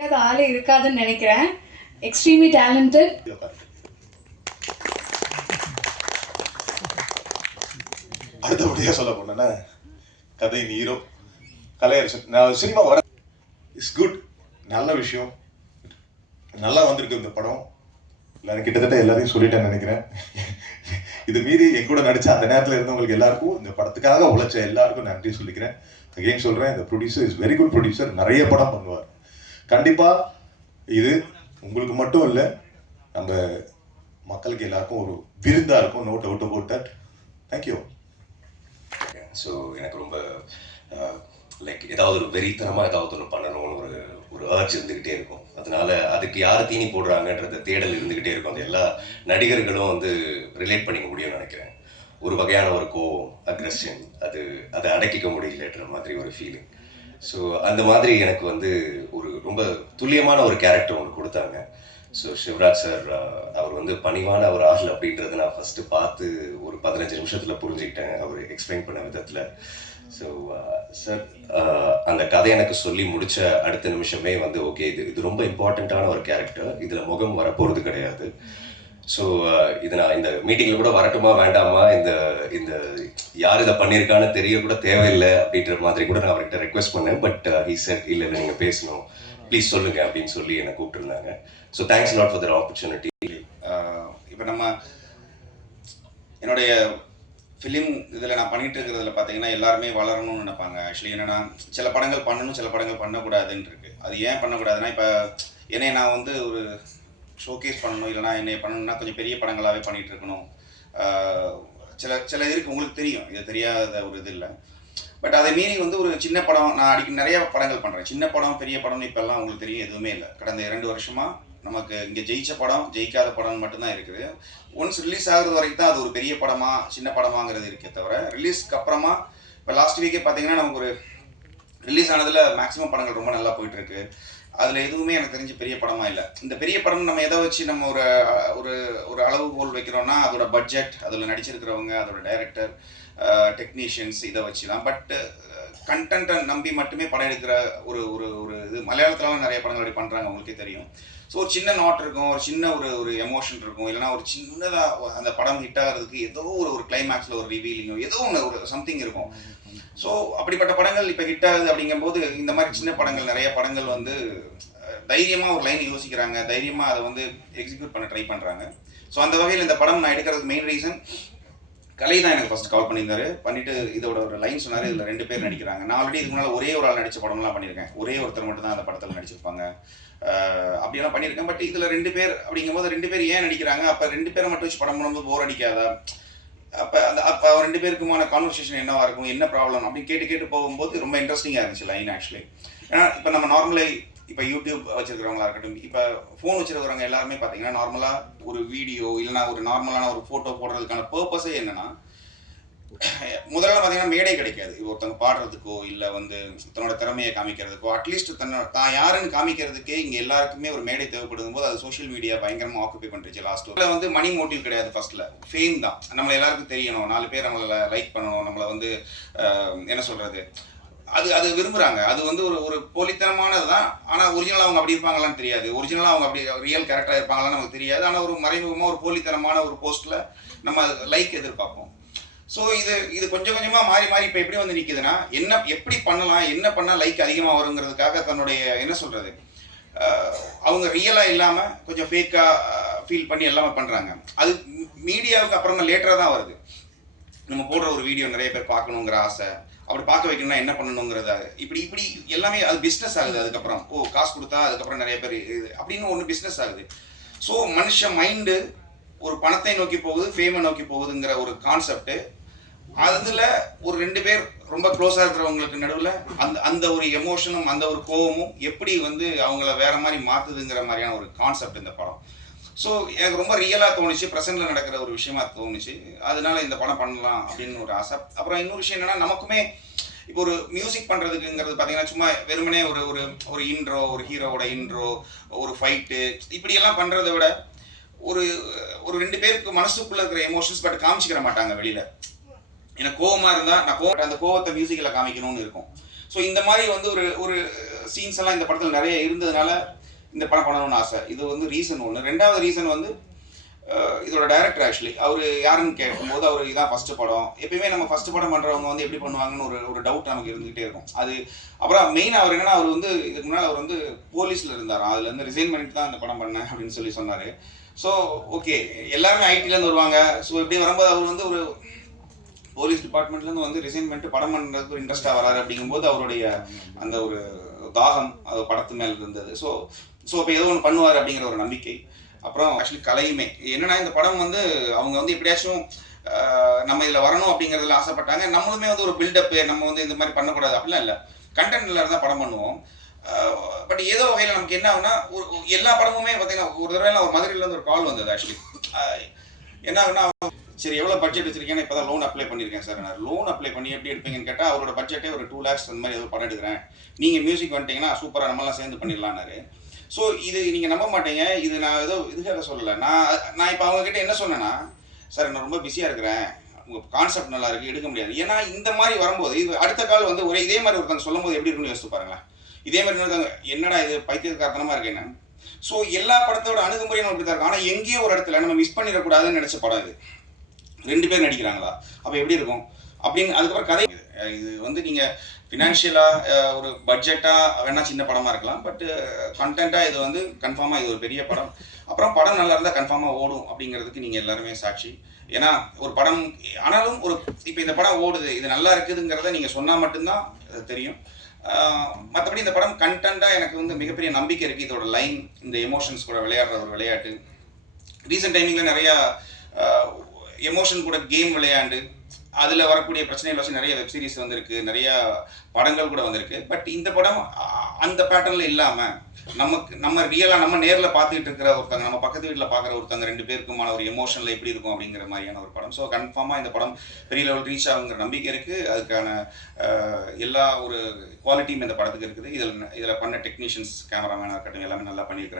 ஆளே இருக்காதுன்னு நினைக்கிறேன். Extremely talented. அடுத்தபடியாக சொல்ல போனேன்னா கதை ஹீரோ கலையரசன். நான் சினிமா வர இட்ஸ் குட், நல்ல விஷயம், நல்லா வந்திருக்கு இந்த படம். எல்லாரும் கிட்டத்தட்ட எல்லாரையும் சொல்லிட்டேன்னு நினைக்கிறேன். இது மீறி என் கூட நடிச்ச அந்த நேரத்தில் இருந்தவங்களுக்கு எல்லாருக்கும், இந்த படத்துக்காக உழைச்ச எல்லாருக்கும் நன்றி சொல்லிக்கிறேன். அகைன் சொல்கிறேன், இந்த producer is very good producer, நிறைய படம் பண்ணுவார். கண்டிப்பாக இது உங்களுக்கு மட்டும் இல்லை, நம்ம மக்களுக்கு எல்லாருக்கும் ஒரு விருந்தாக இருக்கும். No doubt about that. Thank you. So எனக்கு ரொம்ப லைக் ஏதாவது ஒரு வெறித்தனமாக ஏதாவது ஒன்று பண்ணணும்னு ஒரு அர்ஜ் இருந்துக்கிட்டே இருக்கும். அதனால அதுக்கு யார் தீனி போடுறாங்கன்ற தேடல் இருந்துக்கிட்டே இருக்கும். அது எல்லா நடிகர்களும் வந்து ரிலேட் பண்ணிக்க முடியும்னு நினைக்கிறேன். ஒரு வகையான ஒரு கோவம், அக்ரெஷன், அதை அடக்கிக்க முடியலன்ற மாதிரி ஒரு ஃபீலிங். ஸோ அந்த மாதிரி எனக்கு வந்து ஒரு ரொம்ப துல்லியமான ஒரு கேரக்டர் ஒன்று கொடுத்தாங்க. ஸோ சிவராஜ் சார் அவர் வந்து பணிவான ஒரு ஆள் அப்படின்றத நான் ஃபஸ்ட்டு பார்த்து ஒரு 15 நிமிஷத்தில் புரிஞ்சுக்கிட்டேன் அவர் எக்ஸ்பிளைன் பண்ண விதத்தில். ஸோ சார் அந்த கதை எனக்கு சொல்லி முடித்த அடுத்த நிமிஷமே வந்து ஓகே, இது ரொம்ப இம்பார்ட்டண்ட்டான ஒரு கேரக்டர், இதில் முகம் வரப்போகிறது கிடையாது. ஸோ இது நான் இந்த மீட்டிங்கில் கூட வரட்டுமா வேண்டாமா, இந்த யார் இதை பண்ணியிருக்கான்னு தெரிய கூட தேவையில்லை அப்படின்ற மாதிரி கூட நான் அவர்கிட்ட ரெக்வெஸ்ட் பண்ணேன். பட் ஹீ செட் இல்லை நீங்கள் பேசணும், ப்ளீஸ் சொல்லுங்கள் அப்படின்னு சொல்லி என்னை கூப்பிட்டுருந்தாங்க. So thanks lot for the opportunity. இப்போ என்னுடைய ஃபிலிம் இதில் நான் பண்ணிகிட்டு இருக்கிறதுல பார்த்தீங்கன்னா எல்லாருமே வளரணும்னு நினைப்பாங்க. ஆக்சுவலி என்னென்னா, சில படங்கள் பண்ணணும், சில படங்கள் பண்ணக்கூடாதுன்னு இருக்குது. அது ஏன் பண்ணக்கூடாதுன்னா, இப்போ என்னை நான் வந்து ஒரு ஷோகேஸ் பண்ணணும், இல்லைனா என்னை பண்ணணும்னா கொஞ்சம் பெரிய படங்களாகவே பண்ணிகிட்டு இருக்கணும். சில இருக்குது, உங்களுக்கு தெரியும், இது தெரியாத ஒரு இது இல்லை. பட் அதை மீறி வந்து ஒரு சின்ன படம், நான் அடிக்கடி நிறைய படங்கள் பண்ணுறேன். சின்ன படம் பெரிய படம்னு இப்போல்லாம் உங்களுக்கு தெரியும் எதுவுமே இல்லை. கடந்த 2 வருஷமாக நமக்கு இங்கே ஜெயிச்ச படம், ஜெயிக்காத படம் மட்டும்தான் இருக்குது. ஒன்ஸ் ரிலீஸ் ஆகுறது வரைக்கும் தான் அது ஒரு பெரிய படமா சின்ன படமாங்கிறது இருக்கே தவிர, ரிலீஸ்க்கு அப்புறமா இப்போ லாஸ்ட் வீக்கே பார்த்தீங்கன்னா நமக்கு ஒரு ரிலீஸ் ஆனதில் மேக்ஸிமம் படங்கள் ரொம்ப நல்லா போயிட்டுருக்கு. அதில் எதுவுமே எனக்கு தெரிஞ்சு பெரிய படமாக இல்லை. இந்த பெரிய படம் நம்ம எதை வச்சு நம்ம ஒரு அளவுகோல் வைக்கிறோம்னா, அதோட பட்ஜெட், அதில் நடிச்சிருக்கிறவங்க, அதோட டைரக்டர், டெக்னீஷியன்ஸ், இதை வச்சு தான். பட் கண்டென்ட்டை நம்பி மட்டுமே படம் எடுக்கிற ஒரு இது மலையாளத்துலலாம் நிறைய படங்கள் அப்படி பண்ணுறாங்க, உங்களுக்கே தெரியும். ஸோ ஒரு சின்ன நாட் இருக்கும், ஒரு சின்ன ஒரு எமோஷன் இருக்கும், இல்லைனா ஒரு சின்னதாக அந்த படம் ஹிட் ஆகிறதுக்கு ஏதோ ஒரு கிளைமேக்ஸில் ஒரு ரிவீலிங்கோ ஏதோ ஒன்று ஒரு சம்திங் இருக்கும். ஸோ அப்படிப்பட்ட படங்கள் இப்போ ஹிட் ஆகுது. அப்படிங்கும்போது இந்த மாதிரி சின்ன படங்கள், நிறைய படங்கள் வந்து தைரியமாக ஒரு லைன் யோசிக்கிறாங்க, தைரியமாக அதை வந்து எக்ஸிக்யூட் பண்ண ட்ரை பண்ணுறாங்க. ஸோ அந்த வகையில் இந்த படம் நான் எடுக்கிறதுக்கு மெயின் ரீசன், கலை தான் எனக்கு ஃபஸ்ட் கால் பண்ணியிருந்தாரு. பண்ணிவிட்டு இதோட ஒரு லைன் சொன்னார், இதில் 2 பேர் நடிக்கிறாங்க. நான் ஆல்ரெடி இதுக்கு முன்னால் ஒரே ஒரு ஆள் நடித்த படம்லாம் பண்ணியிருக்கேன். ஒரே ஒருத்தர் மட்டும் தான் அந்த படத்தில் நடிச்சிருப்பாங்க, அப்படியெல்லாம் பண்ணியிருக்கேன். பட் இதில் 2 பேர் அப்படிங்கும்போது 2 பேர் ஏன் நடிக்கிறாங்க, அப்போ 2 பேரை மட்டும் வச்சு படம் பண்ணும்போது போர் அடிக்காதா, அப்போ 2 பேருக்குமான கான்வர்சேஷன் என்னவாக இருக்கும், என்ன ப்ராப்ளம் அப்படின்னு கேட்டு போகும்போது ரொம்ப இன்ட்ரெஸ்டிங்காக இருந்துச்சு லைன் ஆக்சுவலி. ஏன்னா இப்போ நம்ம நார்மலாக இப்போ யூடியூப் வச்சுருக்கிறவங்களா இருக்கட்டும், இப்போ ஃபோன் வச்சுருக்கிறவங்க எல்லாருமே பார்த்தீங்கன்னா நார்மலாக ஒரு வீடியோ இல்லைனா ஒரு நார்மலான ஒரு ஃபோட்டோ போடுறதுக்கான பர்பஸே என்னென்னா, முதல்ல பார்த்தீங்கன்னா மேடை கிடைக்காது. ஒருத்தவங்க பாடுறதுக்கோ இல்லை வந்து தன்னோட திறமையை காமிக்கிறதுக்கோ, அட்லீஸ்ட் தான் யாருன்னு காமிக்கிறதுக்கே இங்கே எல்லாருக்குமே ஒரு மேடை தேவைப்படும் போது அது சோஷியல் மீடியா பயங்கரமாக ஆக்குபை பண்ணிருச்சு. லாஸ்ட் இதில் வந்து மணி மோட்டிவ் கிடையாது, ஃபர்ஸ்ட்டில் ஃபேம் தான். நம்மளை எல்லாருக்கும் தெரியணும், 4 பேர் நம்மளை லைக் பண்ணணும், நம்மளை வந்து என்ன சொல்கிறது, அது விரும்புகிறாங்க. அது வந்து ஒரு போலித்தனமானது தான். ஆனால் ஒரிஜினலாக அவங்க அப்படி இருப்பாங்களான்னு தெரியாது, ஒரிஜினலாக அவங்க அப்படி ரியல் கேரக்டராக இருப்பாங்களான்னு நமக்கு தெரியாது. ஆனால் ஒரு மறைமுகமாக ஒரு போலித்தனமான ஒரு போஸ்ட்டில் நம்ம லைக் எதிர்பார்ப்போம். ஸோ இது கொஞ்சம் கொஞ்சமாக மாறி இப்போ எப்படி வந்து நிற்குதுன்னா, எப்படி பண்ணலாம், என்ன பண்ணால் லைக் அதிகமாக வருங்கிறதுக்காக தன்னுடைய என்ன சொல்கிறது, அவங்க ரியலாக இல்லாமல் கொஞ்சம் ஃபேக்காக ஃபீல் பண்ணி எல்லாமே பண்ணுறாங்க. அது மீடியாவுக்கு அப்புறமா லேட்டராக தான் வருது. நம்ம போடுற ஒரு வீடியோ நிறைய பேர் பார்க்கணுங்கிற ஆசை, அப்படி பார்க்க வைக்கணும்னா என்ன பண்ணணுங்கிறத இப்படி எல்லாமே அது பிஸ்னஸ் ஆகுது. அதுக்கப்புறம் காசு கொடுத்தா அதுக்கப்புறம் நிறைய பேர் அப்படின்னு ஒன்று பிஸ்னஸ் ஆகுது. ஸோ மனுஷ மைண்டு ஒரு பணத்தை நோக்கி போகுது, ஃபேமை நோக்கி போகுதுங்கிற ஒரு கான்செப்ட். அதில் ஒரு 2 பேர் ரொம்ப க்ளோஸாக இருக்கிறவங்களுக்கு நடுவில் அந்த ஒரு எமோஷனும் அந்த ஒரு கோவமும் எப்படி வந்து அவங்கள வேற மாதிரி மாற்றுதுங்கிற மாதிரியான ஒரு கான்செப்ட் இந்த படம். ஸோ எனக்கு ரொம்ப ரியலாக தோணுச்சு, ப்ரெசென்ட்டில் நடக்கிற ஒரு விஷயமா தோணுச்சு. அதனால இந்த படம் பண்ணலாம் அப்படின்னு ஒரு ஆசை. அப்புறம் இன்னொரு விஷயம் என்னென்னா, நமக்குமே இப்போ ஒரு மியூசிக் பண்ணுறதுக்குங்கிறது பார்த்தீங்கன்னா சும்மா வெறுமனே ஒரு இன்ட்ரோ, ஒரு ஹீரோவோட இன்ட்ரோ, ஒரு ஃபைட்டு, இப்படியெல்லாம் பண்ணுறதை விட ஒரு 2 பேருக்கு மனசுக்குள்ளே இருக்கிற எமோஷன்ஸ் பட் காமிச்சிக்கிற மாட்டாங்க வெளியில். எனக்கு கோவமாக இருந்தால் நான் அந்த கோவத்தை மியூசிக்கில் காமிக்கணும்னு இருக்கும். ஸோ இந்த மாதிரி வந்து ஒரு ஒரு சீன்ஸ் எல்லாம் இந்த படத்தில் நிறைய இருந்ததுனால இந்த படம் பண்ணணும்னு ஆசை. இது வந்து ரீசன் ஒன்று. ரெண்டாவது ரீசன் வந்து இதோட டைரக்டர் ஆக்சுவலி அவர் யாருன்னு கேட்கும்போது அவர் இதான் ஃபர்ஸ்ட் படம். எப்பயுமே நம்ம ஃபர்ஸ்ட் படம் பண்ணுறவங்க வந்து எப்படி பண்ணுவாங்கன்னு ஒரு டவுட் நமக்கு இருந்துகிட்டே இருக்கும். அது அப்புறம் மெயினாக அவர் என்னன்னா, அவர் வந்து இதுக்கு முன்னால் அவர் வந்து போலீஸில் இருந்தார். அதுலேருந்து ரிசைன் பண்ணிட்டு தான் இந்த படம் பண்ணேன் அப்படின்னு சொல்லி சொன்னார். ஸோ ஓகே, எல்லாருமே ஐடிலேருந்து வருவாங்க. ஸோ இப்படி வரும்போது அவர் வந்து ஒரு போலீஸ் டிபார்ட்மெண்ட்லேருந்து வந்து ரிசைன் பண்ணிட்டு படம் பண்ணுறதுக்கு ஒரு இன்ட்ரெஸ்ட்டாக வராரு. அப்படிங்கும்போது அவருடைய அந்த ஒரு தாகம் அது படத்து மேலே இருந்தது. ஸோ இப்போ ஏதோ ஒன்று பண்ணுவார் அப்படிங்கிற ஒரு நம்பிக்கை. அப்புறம் ஆக்சுவலி கலையுமே என்னன்னா, இந்த படம் வந்து அவங்க வந்து எப்படியாச்சும் நம்ம இதில் வரணும் அப்படிங்கிறதுல ஆசைப்பட்டாங்க. நம்மளுமே வந்து ஒரு பில்டப்பு நம்ம வந்து இந்த மாதிரி பண்ணக்கூடாது அப்படிலாம் இல்லை. கண்டென்ட்ல இருந்தால் படம் பண்ணுவோம். பட் ஏதோ வகையில் நமக்கு என்ன ஆகுனா, எல்லா படமுமே பார்த்தீங்கன்னா ஒரு தடவை ஒரு மதுரையிலேருந்து ஒரு கால் வந்தது. ஆக்சுவலி என்ன ஆகுனா, சரி எவ்வளோ பட்ஜெட் வச்சிருக்கேன்னு இப்போ தான் லோன் அப்ளை பண்ணியிருக்கேன் சார். நான் லோன் அப்ளை பண்ணி எப்படி எடுப்பீங்கன்னு கேட்டால் அவரோட பட்ஜெட்டே ஒரு 2 lakhs அந்த மாதிரி ஏதோ படம் எடுக்கிறேன், நீங்கள் மியூசிக் வந்துட்டீங்கன்னா சூப்பராக நம்மளாம் சேர்ந்து பண்ணிடலான்னாரு. ஸோ இது நீங்கள் நம்ப மாட்டீங்க, இது நான் ஏதோ இதுக்காக சொல்லலை. நான் இப்போ அவங்ககிட்ட என்ன சொன்னேன்னா, சார் நான் ரொம்ப பிஸியாக இருக்கிறேன், உங்கள் கான்செப்ட் நல்லா இருக்குது, எடுக்க முடியாது. ஏன்னா இந்த மாதிரி வரும்போது இது அடுத்த கால் வந்து ஒரே இதே மாதிரி ஒருத்தங்க சொல்லும் போது எப்படி இருக்குன்னு யோசிச்சு பாருங்களேன். இதே மாதிரி இருக்காங்க, என்னடா இது பைத்தியக்காரத்தனமாக இருக்கு என்ன. ஸோ எல்லா படத்தோட அணுகுமுறையும் நம்ம இப்படி தான் இருக்கும். ஆனால் எங்கேயோ ஒரு இடத்துல நம்ம மிஸ் பண்ணிடக்கூடாதுன்னு நினச்ச படம் இது. 2 பேர் நடிக்கிறாங்களா, அப்போ எப்படி இருக்கும் அப்படின்னு. அதுக்கப்புறம் கதை இது வந்து நீங்கள் ஃபினான்ஷியலாக ஒரு பட்ஜெட்டாக வேணால் சின்ன படமாக இருக்கலாம், பட் கண்டென்ட்டாக இது வந்து கன்ஃபார்மாக இது ஒரு பெரிய படம். அப்புறம் படம் நல்லா இருந்தால் கன்ஃபார்மாக ஓடும் அப்படிங்கிறதுக்கு நீங்கள் எல்லாருமே சாட்சி. ஏன்னா ஒரு படம் ஆனாலும் ஒரு இப்போ இந்த படம் ஓடுது, இது நல்லா இருக்குதுங்கிறத நீங்கள் சொன்னால் மட்டும்தான் தெரியும். மற்றபடி இந்த படம் கண்டென்ட்டாக எனக்கு வந்து மிகப்பெரிய நம்பிக்கை இருக்குது. இதோட லைன், இந்த எமோஷன்ஸ் கூட விளையாடுற ஒரு விளையாட்டு. ரீசெண்ட் டைமிங்கில் நிறையா எமோஷன் கூட கேம் விளையாண்டு அதில் வரக்கூடிய பிரச்சனைகள் வச்சு நிறைய வெப் சீரிஸ் வந்திருக்கு, நிறையா படங்கள் கூட வந்திருக்கு. பட் இந்த படம் அந்த பேட்டர்னில் இல்லாமல் நம்ம ரியலாக நம்ம நேரில் பார்த்துக்கிட்டு இருக்கிற ஒருத்தங்க, நம்ம பக்கத்து வீட்டில் பார்க்குற ஒருத்தங்க 2 பேருக்குமான ஒரு எமோஷனில் எப்படி இருக்கும் அப்படிங்கிற மாதிரியான ஒரு படம். ஸோ கன்ஃபார்மாக இந்த படம் பெரிய லெவல் ரீச் ஆகுங்கிற நம்பிக்கை இருக்குது. அதுக்கான எல்லா ஒரு குவாலிட்டியும் இந்த படத்துக்கு இருக்குது. இதில் பண்ண டெக்னீஷியன்ஸ், கேமராமேனாக இருக்கட்டும், எல்லாமே நல்லா பண்ணியிருக்கிறாங்க.